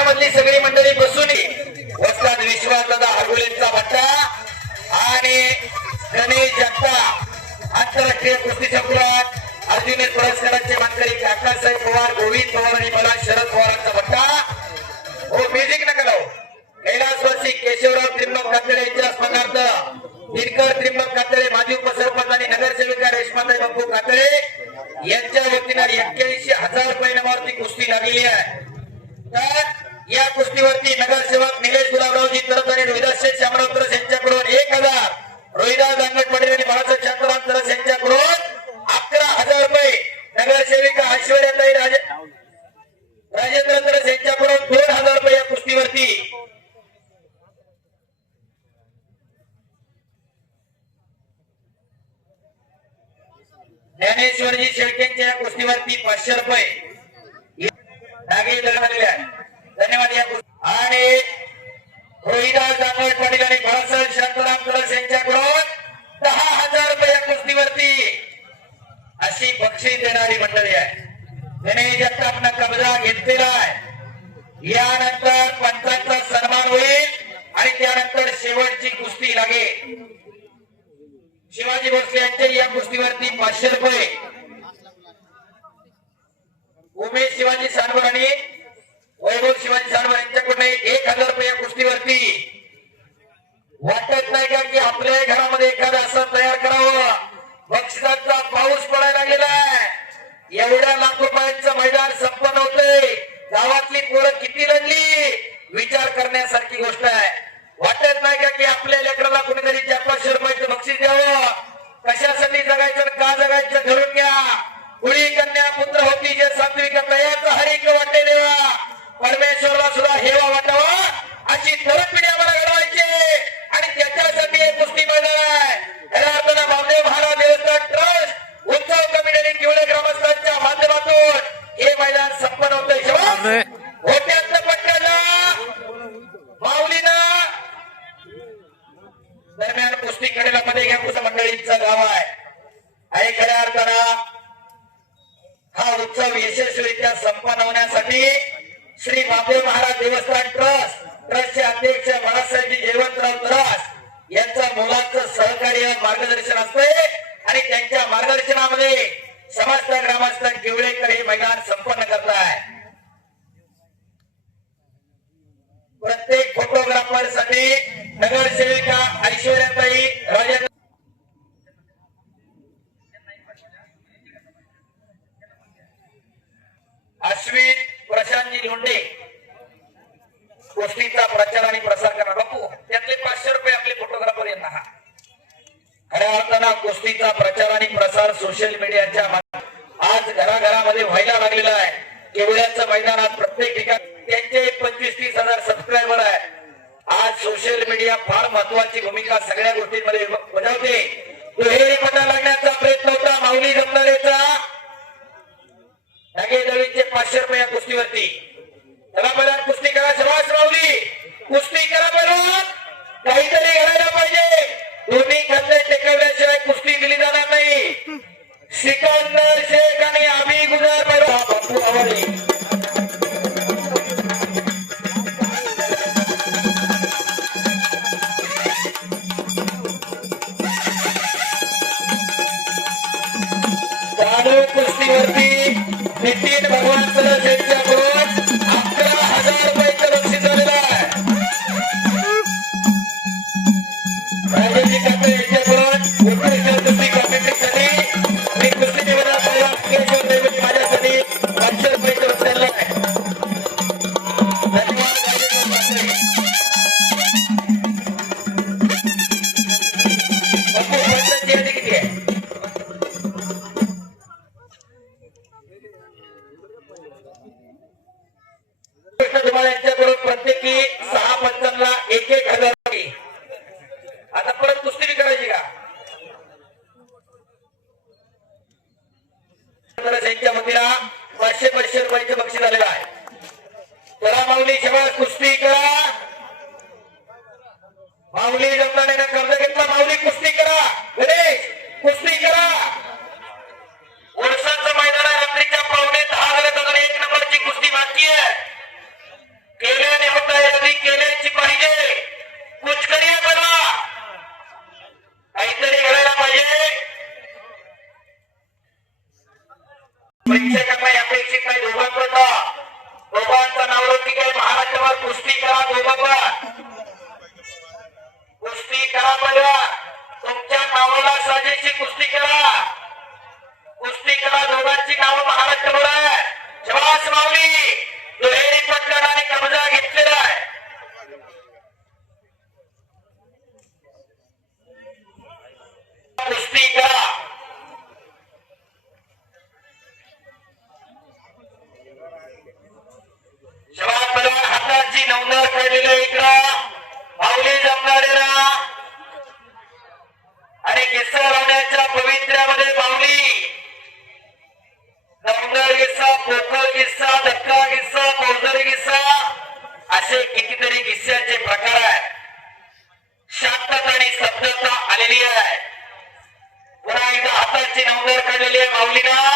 मैदानामधली सगळी मंडळी बसून वस्ताद विश्वासदादा आगोलेंचा भट्टा आणि गणेश जगताप आंतरराष्ट्रीय कुस्ती संकुलात अर्जुन पुरस्काराचे मानकरी काकासाहेब पवार, गोविंद पवार आणि मला शरद पवारांचा भट्टा. हो म्युझिक नका लावू. कैलासवासी केशवराव त्रिंबक कातळे यांच्या स्मरणार्थ दिनकर त्रिंबक कातळे माजी उपसरपंच आणि नगरसेविका रेश्माताई बापू कातळे यांच्या वतीने 81,000 रुपये नावावरती कुस्ती लागलेली आहे. तर या कुस्तीवरती नगरसेवक निलेश गुलाबरावजी तरस आणि रोहिदास श्यामराव तरस यांच्याकडून 1,000, रोहिदास दांगट पाटील आणि बाळासाहेब शांताराम तरस यांच्याकडून 11,000 रुपये, नगरसेविका ऐश्वर्याताई राजेंद्र तरस यांच्याकडून 2,000 रुपये या कुस्तीवरती. ज्ञानेश्वरजी शेळकेंच्या या कुस्तीवरती 500 रुपये धन्यवाद. या आणि रोहिदास दांगट पाटील आणि बाळासाहेब शांताराम तरस यांच्याकडून 10,000 रुपये या कुस्तीवरती अशी बक्षीस देणारी मंडळी आहे. गणेश जगतापनं कब्जा घेतलेला आहे. यानंतर पंचांचा सन्मान होईल आणि त्यानंतर शेवटची कुस्ती लागेल. शिवाजी भोसले यांच्या या कुस्तीवरती 500 रुपये, उमेश शिवाजी सानवर आणि वैभव शिवाजी सानवर यांच्याकडून 1,000 रुपये या कुस्तीवरती. वाटत नाही का की आपल्या घरामध्ये एखादा असं तयार करावं. बक्षिसाचा पाऊस पडायला लागलेला आहे. एवढ्या लाख रुपयांचं मैदान संपन्न होतंय. गावातली पोरं किती रडली विचार करण्यासारखी गोष्ट आहे. वाटत नाही का की आपल्या लेकराला कुणीतरी 400-500 रुपयाचं बक्षीस द्यावं. कशासाठी जगायचं, का जगायचं ठरवून घ्या. कुळी कन्या पुत्र होती जे सात्विक तयाचा हरिक वाटे देवा. परमेश्वरला सुद्धा हेवा वाटावा अशी तरुण पिढी आम्हाला घडवायची आणि त्याच्यासाठी हे कुस्ती मैदान आहे. खऱ्या अर्थानं बाबदेव महाराज देवस्थान ट्रस्ट उत्सव कमिटी आणि किवळे ग्रामस्थांच्या माध्यमातून हे मैदान संपन्न होतंय. होत्यातनं पटकाला माऊलीना दरम्यान कुस्ती कडेला मध्ये घ्या कुस्ती मंडळींचं गाव आहे. आणि खऱ्या अर्थानं हा उत्सव यशस्वीरित्या संपन्न होण्यासाठी श्री बाबदेव महाराज देवस्थान ट्रस्टचे अध्यक्ष बाळासाहेब जयवंतराव तरस यांचं मोलाचं सहकार्य मार्गदर्शन असते आणि त्यांच्या मार्गदर्शनामध्ये समस्त ग्रामस्थ किवळेकर हे मैदान संपन्न करताय. प्रत्येक फोटोग्राफर साठी नगरसेविका ऐश्वर्याताई राजेंद्र अश्विन प्रशांतजी लोंढे कुस्तीचा प्रचार आणि प्रसार करणार. बापू त्यातले 500 रुपये आपले फोटोग्राफर यांना. हा खऱ्या अर्थानं कुस्तीचा प्रचार आणि प्रसार सोशल मीडियाच्या आज घराघरामध्ये व्हायला लागलेला आहे. केवळ्याचं मैदानात प्रत्येक ठिकाणी त्यांचे 25-30 हजार सबस्क्रायबर आहे. आज सोशल मीडिया फार महत्वाची भूमिका सगळ्या गोष्टींमध्ये बजावते. दुहेरी पटा लागण्याचा प्रयत्न होता माऊली जमदारेचा. दळवींचे 500 रुपये या कुस्तीवरती. चला पहिला कुस्ती करा. सर्वांस माऊली कुस्ती करा. बरोबर काहीतरी घडायला पाहिजे. दोन्ही खांदे टेकवल्याशिवाय कुस्ती दिली जाणार नाही. सिकंदर शेख आणि अभि गुजर बापू आवाडे चालू कुस्तीवरती नितीन भगवान तरस यांच्याकडून 11,000 रुपयाचं बक्षीस झालेलं आहे. राजेजी काका यांच्याकडून उत्कृष्ट कुस्ती कॉम्पिटिशनसाठी मी कुस्ती निवडा माझ्यासाठी 500 रुपयाचं बक्षीस झालेलं आहे. धन्यवाद. किती आहे? तुम्हाला यांच्याकडून प्रत्येकी 6 पंचांना 1,000 रुपये. आता परत कुस्ती करायची का? यांच्या वतीला 500 रुपयाचे बक्षीस झालेलं आहे. चला माऊली शेवाळ कुस्ती करा. माऊली जमदारेनं कर्ज घेतला. माऊली कुस्ती करा. गणेश कुस्ती करा. वर्षाचं मैदान रात्रीच्या 9:45 वाजता 1 नंबरची कुस्ती बाकी आहे. पाहिजे, कुचकरिया बनवा, काहीतरी घडायला पाहिजे. प्रेक्षकांना अपेक्षित नाही दोघांचा नावलौकिक आहे. महाराष्ट्रावर कुस्ती करा, दोघं कुस्ती करा. बघा तुमच्या नावाला साजेशी कुस्ती करा, कुस्ती करा. दोघांची नावं महाराष्ट्रावर आहे. शबास माऊली दुहेरी पटकन आणि कब्जा घेतलेला आहे. कुस्ती करा. शबास बघा हाताची नवनार काढलेलं इकडं माऊली जमणारेला आणि किस्सा लावण्याच्या पवित्र्यामध्ये माऊली नवनार किस्सा, पोकळ किस्सा, धक्का किस्सा, फौजदारी किस्सा असे कितीतरी किस्स्याचे प्रकार आहेत. शांतता आणि स्तब्धता आलेली आहे. पुन्हा एकदा हाताची नवनार काढलेली आहे माऊलीला